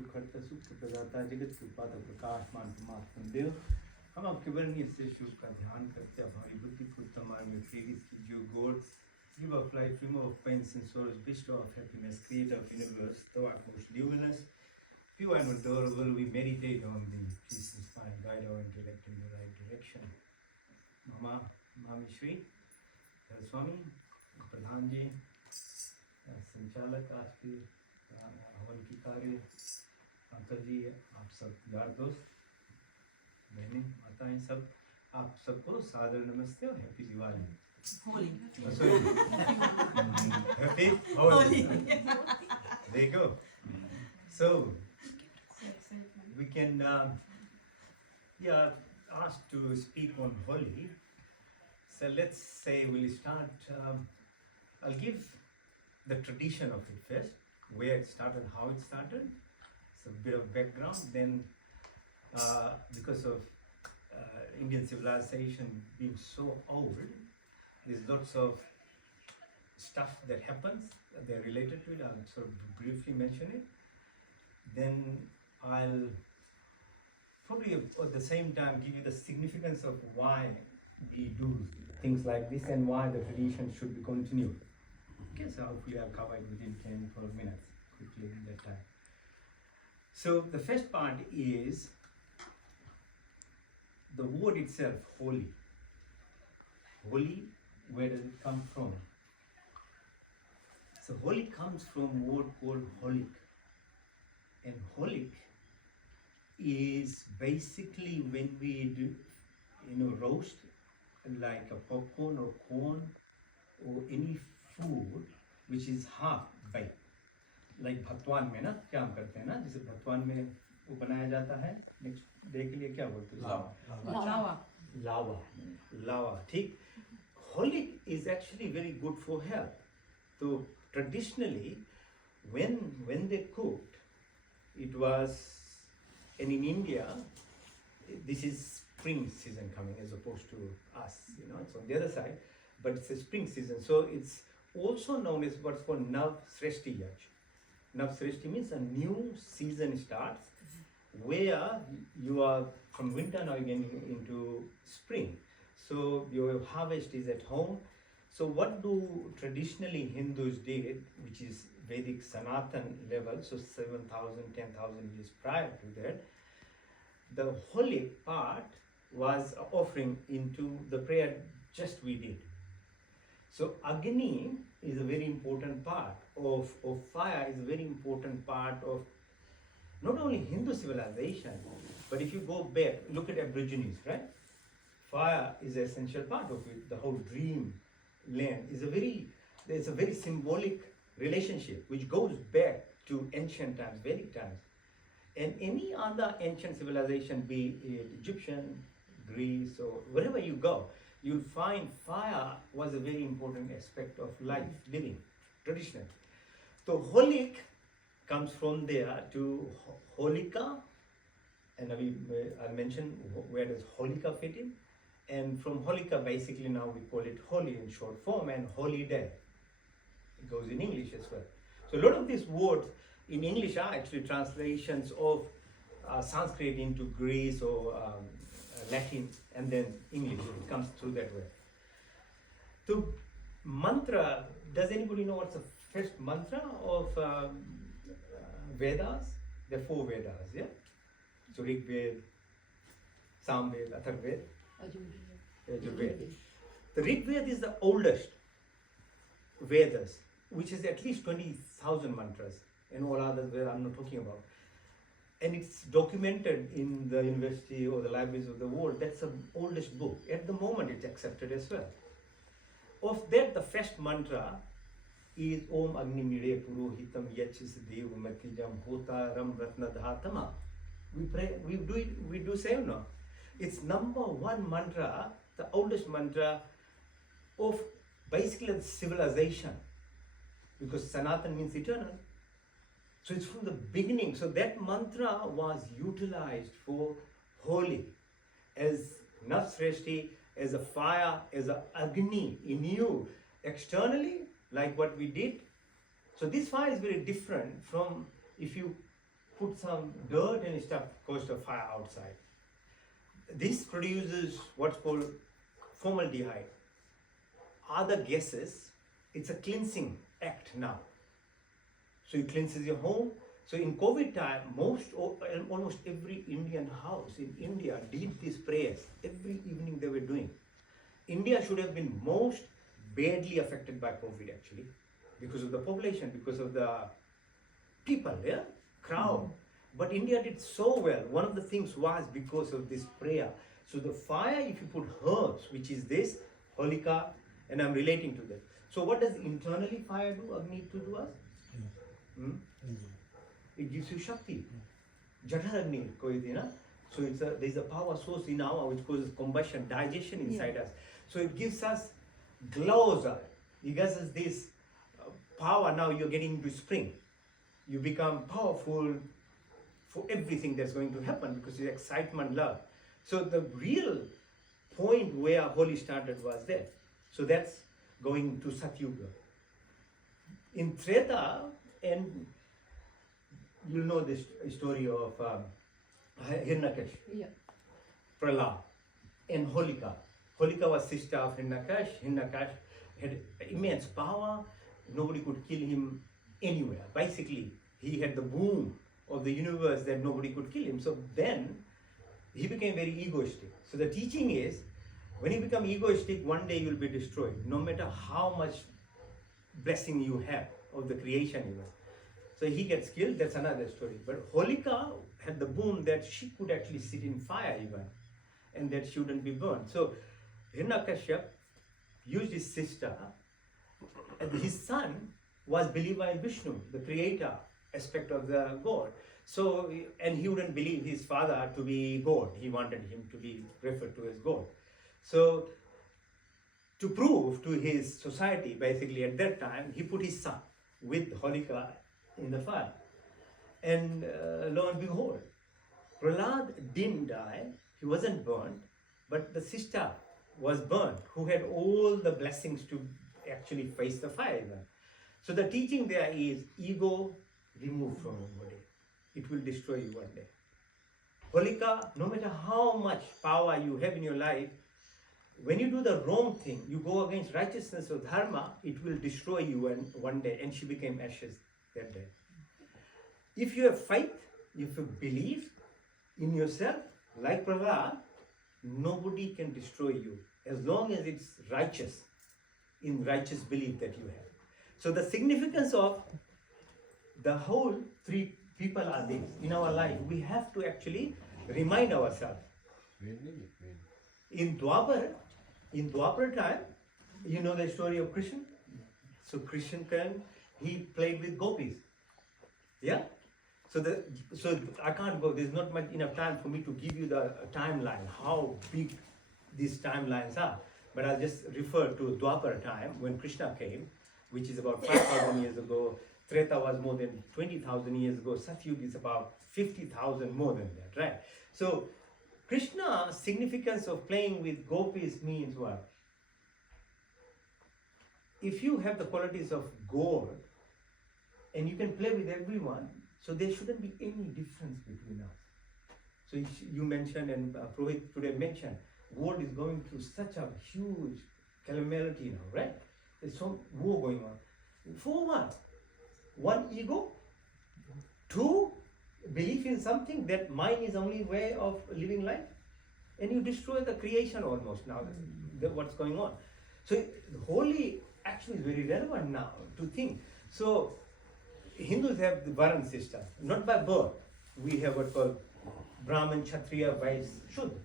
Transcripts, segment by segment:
दुख हरता सुख प्रदाता जगत के उत्पादक प्रकाशमान परमात्मा देव, हम आपके वर्णीय से शुभ का ध्यान करते हमारी बुद्धि को उत्तम मार्ग में प्रेरित कीजिए God, give of life, remove of pains and sorrows, bestow of happiness, creator of universe, thou art most luminous, pure and adorable, we meditate on the peace inspiring, guide our intellect in the right direction. Mama, Mami Shri, Swami, प्रधान जी, संचालक आज के हवन की कार्य, uncle जी, आप सब यार दोस्त, बहनें, माताएं, सब आप सबको सादर नमस्ते और happy Diwali. Holi. Happy Holi. There you go. So we can asked to speak on Holi. So let's say we'll start. I'll give the tradition of it first, where it started, how it started. It's a bit of background. Then, because of Indian civilization being so old, there's lots of stuff that happens that they're related to it. I'll sort of briefly mention it. Then I'll probably at the same time give you the significance of why we do things like this and why the tradition should be continued. Okay, so hopefully I'll cover it within 10-12 minutes quickly in that time. So the first part is the word itself, holy. Holy, where does it come from? So holy comes from a word called holic. And holic is basically when we do, roast like a popcorn or corn or any food which is half baked. Like भगवान में ना क्या हम करते हैं ना, जैसे भगवान में वो बनाया जाता है नेक्स्ट डे के लिए क्या बोलते हैं? लावा, ठीक. Holic is actually very good for health. So traditionally, when they cooked, it was, and in India, this is spring season coming as opposed to us, it's on the other side, but it's a spring season. So it's also known as what's called Nav Sreshti Yaj. Nav Sreshti means a new season starts where you are from winter now getting into spring. So your harvest is at home. So what do traditionally Hindus did, which is Vedic Sanatan level, so 7,000, 10,000 years prior to that, the holy part was offering into the prayer just we did. So Agni is a very important part of fire, is a very important part of not only Hindu civilization, but if you go back, look at Aborigines, right? Fire is an essential part of it. The whole dream land is there's a very symbolic relationship which goes back to ancient times, Vedic times. And any other ancient civilization, be it Egyptian, Greece, or wherever you go, you'll find fire was a very important aspect of life, living, traditional. So holic comes from there to holika, and I mentioned where does holika fit in. And from holika, basically now we call it holy in short form, and holy day. It goes in English as well. So a lot of these words in English are actually translations of Sanskrit into Greece or Latin, and then English. It comes through that way. So mantra, does anybody know what's the first mantra of Vedas? There are 4 Vedas, yeah? So Rig Ved, Sam Ved, Athar Ved, Yajurved. The Rig Ved is the oldest Vedas, which is at least 20,000 mantras, and all others where I'm not talking about. And it's documented in the university or the libraries of the world. That's the oldest book. At the moment, it's accepted as well. Of that, the first mantra is Om Agni Mire Purohitam Yachis Dev Matijam Hota Ram Ratna Dhatama. We pray, we do say no. It's number 1 mantra, the oldest mantra of basically the civilization, because Sanatan means eternal. So it's from the beginning. So that mantra was utilized for holy, as Navsreshti, as a fire, as a Agni in you, externally, like what we did. So this fire is very different from if you put some dirt and stuff, goes to fire outside. This produces what's called formaldehyde. Other gases, it's a cleansing act now. So it cleanses your home. So in COVID time, almost every Indian house in India did these prayers. Every evening they were doing. India should have been most badly affected by COVID actually, because of the population, because of the people, yeah, crowd. But India did so well. One of the things was because of this prayer. So the fire, if you put herbs, which is this, Holika, and I'm relating to that. So what does internally fire do, Agni, to do us? It gives you Shakti. Jadhar Agni, so there's a power source in our which causes combustion, digestion inside us. So it gives us glows. It gives us this power. Now you're getting into spring. You become powerful for everything that's going to happen because it's excitement, love. So the real point where Holi started was there. So that's going to Satyuga. In Treta, and you'll know this story of Hiranyakash, Prahlad, and Holika. Holika was sister of Hiranyakash. Hiranyakash had immense power. Nobody could kill him anywhere. Basically, he had the boom of the universe that nobody could kill him. So then he became very egoistic. So the teaching is, when you become egoistic, one day you'll be destroyed, no matter how much blessing you have of the creation even. So he gets killed, that's another story. But Holika had the boon that she could actually sit in fire even, and that she wouldn't be burned. So Hiranyakashipu used his sister, and his son was believer in Vishnu, the creator aspect of the God. So, and he wouldn't believe his father to be God. He wanted him to be referred to as God. So, to prove to his society, basically at that time, he put his son with Holika in the fire. And lo and behold, Prahlad didn't die, he wasn't burned, but the sister was burned, who had all the blessings to actually face the fire. So the teaching there is ego removed from your body. It will destroy you one day. Holika, no matter how much power you have in your life, when you do the wrong thing, you go against righteousness or dharma, it will destroy you one day. And she became ashes that day. If you have faith, if you believe in yourself, like Prahlad, nobody can destroy you as long as it's righteous, in righteous belief that you have. So the significance of the whole three people are this. In our life, we have to actually remind ourselves. In Dwapara time, you know the story of Krishna? So Krishna he played with gopis. Yeah? So I can't go, there's not much enough time for me to give you the timeline, how big these timelines are. But I'll just refer to Dwapara time when Krishna came, which is about 5,000 years ago. Treta was more than 20,000 years ago. Satyuga is about 50,000 more than that, right? So Krishna's significance of playing with gopis means what? If you have the qualities of God and you can play with everyone, so there shouldn't be any difference between us. So you mentioned, and Purohit today mentioned, world is going through such a huge calamity now, right? There's some war going on. For what? One, ego. Two, belief in something that mine is the only way of living life. And you destroy the creation almost now, what's going on. So the Holi actually is very relevant now to think. So Hindus have the Varan system, not by birth. We have what's called Brahman, Kshatriya, Vaishya, Shudra.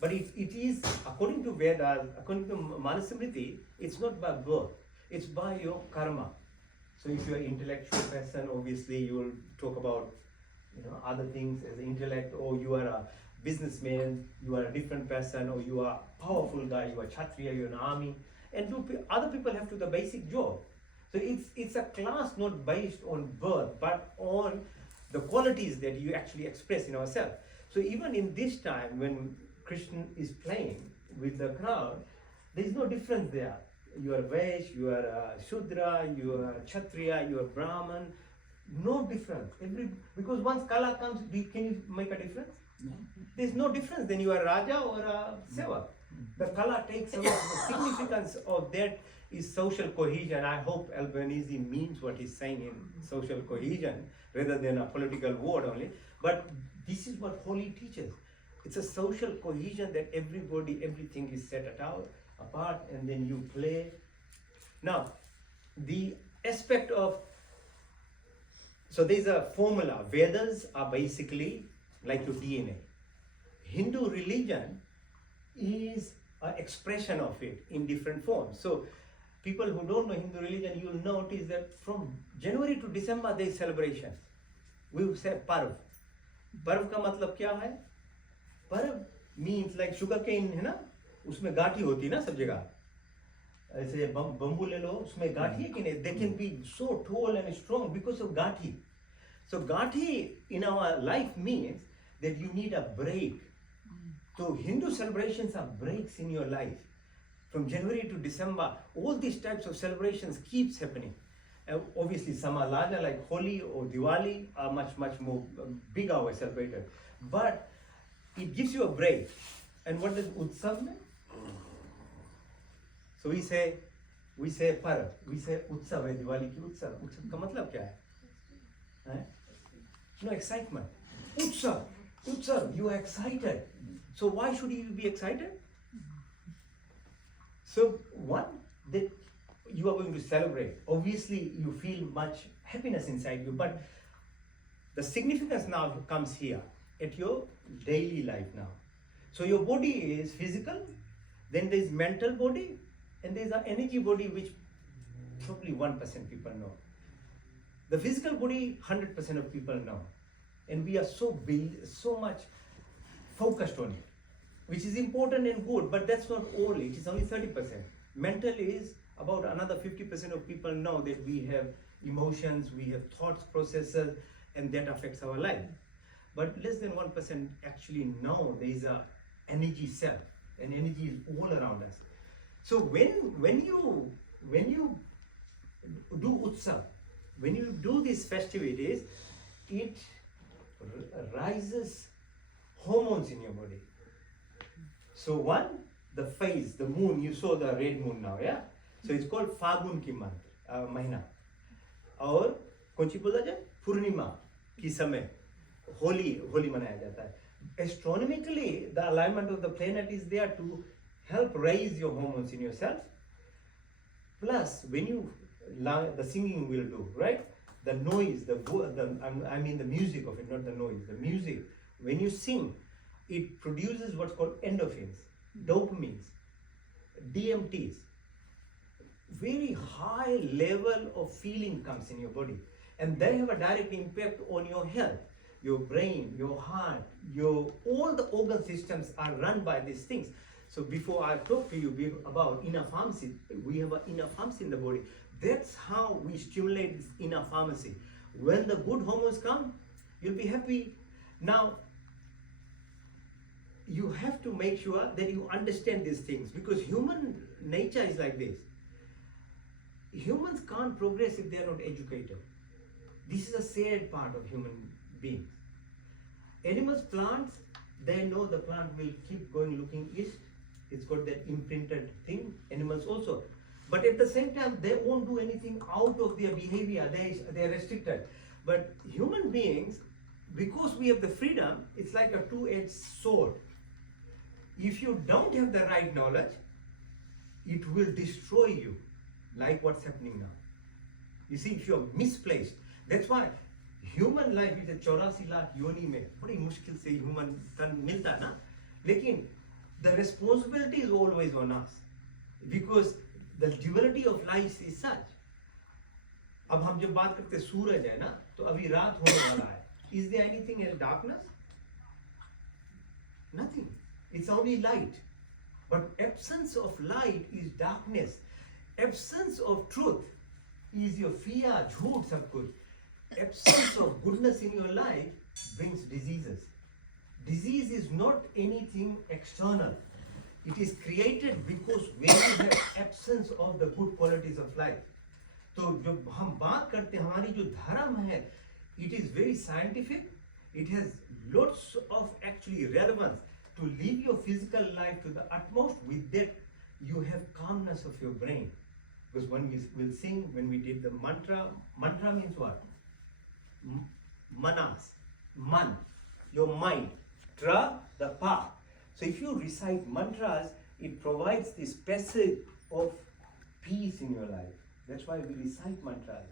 But it is, according to Vedas, according to Manusmriti, it's not by birth, it's by your karma. So if you're an intellectual person, obviously you will talk about other things as intellect, or you are a businessman, you are a different person, or you are a powerful guy, you are Kshatriya, you're an army, and other people have to do the basic job. So it's a class not based on birth, but on the qualities that you actually express in ourselves. So even in this time when Krishna is playing with the crowd, there is no difference there. You are Vaishya, you are Shudra, you are Kshatriya, you are Brahman. No difference. Because once kala comes, can you make a difference? No. There's no difference. Then you are Raja or a Seva. The kala takes away. The significance of that is social cohesion. I hope Albanese means what he's saying in social cohesion rather than a political word only. But this is what Holi teaches. It's a social cohesion that everything is set apart, and then you play. Now, the aspect of, so there's a formula. Vedas are basically like your DNA. Hindu religion is an expression of it in different forms. So people who don't know Hindu religion, you'll notice that from January to December there is celebrations. We will say Parv. Parv का मतलब क्या है? Parv means like sugar cane है ना, उसमें गाठी होती है ना सब जगह. ऐसे बम्बू ले लो, उसमें गाठी है कि नहीं? They can be so tall and strong because of gathi. So gathi in our life means that you need a break. So Hindu celebrations are breaks in your life. From January to December, all these types of celebrations keeps happening. Obviously, some are larger like Holi or Diwali are much more bigger or celebrated. But it gives you a break. And what does Utsav mean? So we say Parv, we say Utsav है दिवाली की उत्सव. उत्सव का मतलब क्या है? No, excitement. Utsav, you are excited. So why should you be excited? So one, that you are going to celebrate. Obviously, you feel much happiness inside you, but the significance now comes here at your daily life now. So your body is physical, then there is mental body, and there is an energy body which probably 1% people know. The physical body, 100% of people know. And we are so much focused on it, which is important and good, but that's not all. It is only 30%. Mental is about another 50% of people know that we have emotions, we have thoughts, processes, and that affects our life. But less than 1% actually know there is a energy cell, and energy is all around us. So when you do utsav, when you do these festivities, it rises hormones in your body. So one, the phase, the moon, you saw the red moon now, yeah? So it's called Fagun ki month, mahina. और कौन सी बोला जाए? पूर्णिमा की समय होली मनाया जाता है. Astronomically, the alignment of the planet is there to help raise your hormones in yourself. Plus, when you the singing will do, right? The noise, I mean the music of it, not the noise. The music, when you sing, it produces what's called endorphins, dopamines, DMTs. Very high level of feeling comes in your body, and they have a direct impact on your health. Your brain, your heart, all the organ systems are run by these things. So before I talk to you about inner pharmacy, we have an inner pharmacy in the body. That's how we stimulate this inner pharmacy. When the good hormones come, you'll be happy. Now, you have to make sure that you understand these things, because human nature is like this. Humans can't progress if they're not educated. This is a sad part of human beings. Animals, plants, they know the plant will keep going looking east. It's got that imprinted thing. Animals also. But at the same time, they won't do anything out of their behavior. They're restricted. But human beings, because we have the freedom, it's like a two-edged sword. If you don't have the right knowledge, it will destroy you, like what's happening now. You see, if you're misplaced, that's why human life is a 84 lakh योनि में बड़ी मुश्किल से human तन मिलता है ना. लेकिन the responsibility is always on us, because the duality of life is such. अब हम जब बात करते सूरज है ना, तो अभी रात होने वाला है. Is there anything as darkness? Nothing. It's only light. But absence of light is darkness. Absence of truth is your fear, झूठ, सब कुछ. Absence of goodness in your life brings diseases. Disease is not anything external. It is created because when you have absence of the good qualities of life. तो जब हम बात करते हैं, हमारी जो धर्म है, It is very scientific. It has lots of actually relevance to live your physical life to the utmost. With that, you have calmness of your brain. Because when we will sing, when we did the mantra, mantra means what? Manas, man, your mind. Tra, the path. So if you recite mantras, it provides this passage of peace in your life. That's why we recite mantras.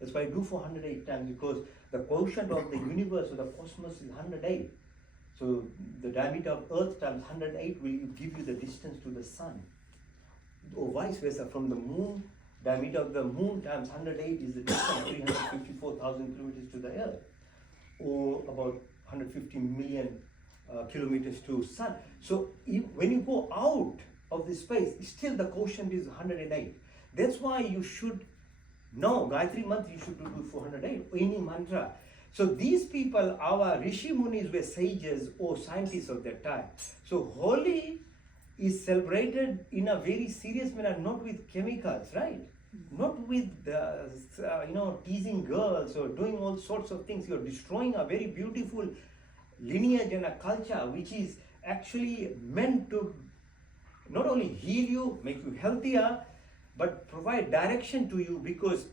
That's why I do for 108 times, because the quotient of the universe or the cosmos is 108. So the diameter of Earth times 108 will give you the distance to the sun. Or vice versa, from the moon, diameter of the moon times 108 is the distance 354,000 kilometers to the Earth. Or about 150 million kilometers to sun. So when you go out of this space, still the quotient is 108. That's why you should know Gayatri month you should do 408, any mantra. So these people, our Rishi Munis were sages or scientists of that time. So Holi is celebrated in a very serious manner, not with chemicals, right? Not with teasing girls or doing all sorts of things. You're destroying a very beautiful lineage and a culture which is actually meant to not only heal you, make you healthier, but provide direction to you, because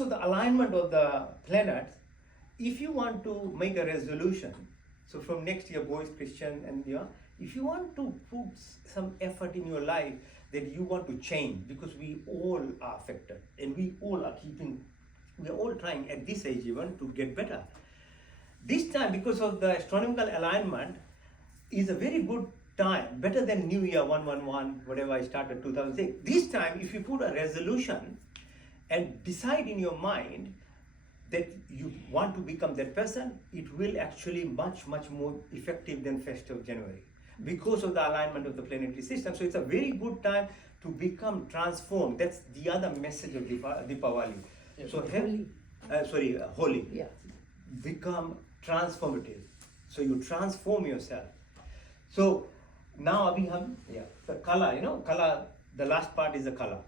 of the alignment of the planets. If you want to make a resolution, so from next year, boys, Christian, and if you want to put some effort in your life that you want to change, because we all are affected and we all are trying at this age even to get better. This time, because of the astronomical alignment, is a very good time, better than New Year 111, whatever I started 2006. This time, if you put a resolution and decide in your mind that you want to become that person, it will actually much more effective than 1st of January, because of the alignment of the planetary system. So it's a very good time to become transformed. That's the other message of Deepavali. Yeah. So Holi. Yeah. Become transformative. So you transform yourself. So now the color, color, the last part is the color.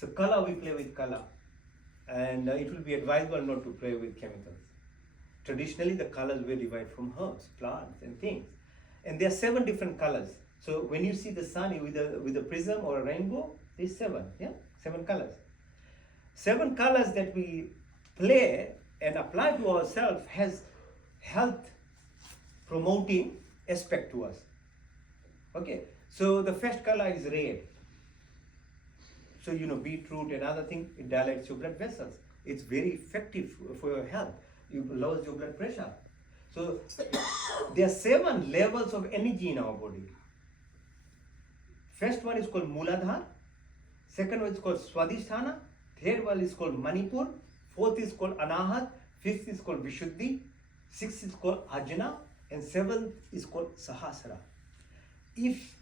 So color, we play with color. And it will be advisable not to play with chemicals. Traditionally, the colors were derived from herbs, plants, and things. And there are 7 different colors. So when you see the sun with a prism or a rainbow, there's 7, 7 colors. 7 colors that we play and apply to ourselves has health promoting aspect to us. Okay, so the first color is red. So beetroot and other things, it dilates your blood vessels. It's very effective for your health. It lowers your blood pressure. So there are 7 levels of energy in our body. First one is called Muladhara. Second one is called Swadhisthana. Third one is called Manipur. Fourth is called Anahat. Fifth is called Vishuddhi. Sixth is called Ajna. And 7th is called Sahasrara. If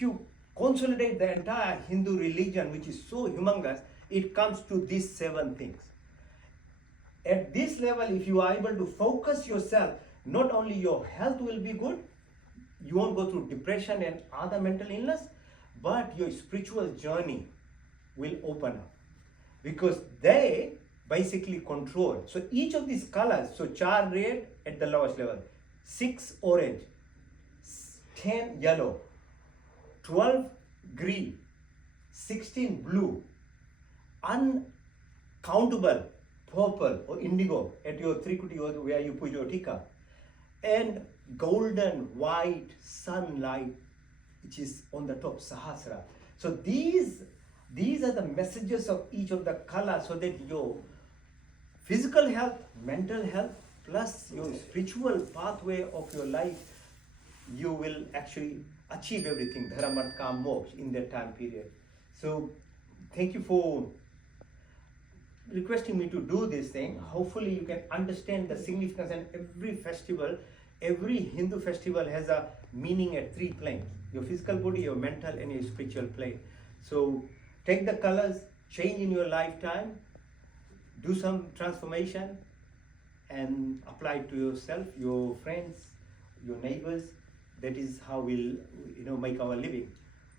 you consolidate the entire Hindu religion, which is so humongous, it comes to these 7 things. At this level, if you are able to focus yourself, not only your health will be good, you won't go through depression and other mental illness, but your spiritual journey will open up, because they basically control. So each of these colors, so 4 red at the lowest level, 6 orange, 10 yellow, 12 green, 16 blue, uncountable purple or indigo at your Trikuti or where you put your tika, and golden white sunlight, which is on the top, Sahasrara. So these are the messages of each of the colors, so that your physical health, mental health, plus your spiritual pathway of your life, you will actually achieve everything, dharma, kam, moksha, in that time period. So thank you for requesting me to do this thing. Hopefully you can understand the significance, and every Hindu festival has a meaning at 3 planes: your physical body, your mental, and your spiritual plane. So take the colors, change in your lifetime, do some transformation, and apply it to yourself, your friends, your neighbors. That is how we'll make our living.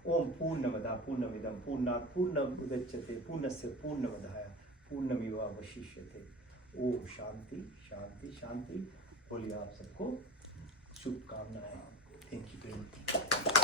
ओम पूर्णमदा पूर्णमिदम पूर्णात् पूर्णमुदच्यते पूर्णस्य पूर्णमदाय पूर्णमेवावशिष्यते। ओम शांति शांति शांति। होली आप सबको शुभकामनाएं। Thank you very much.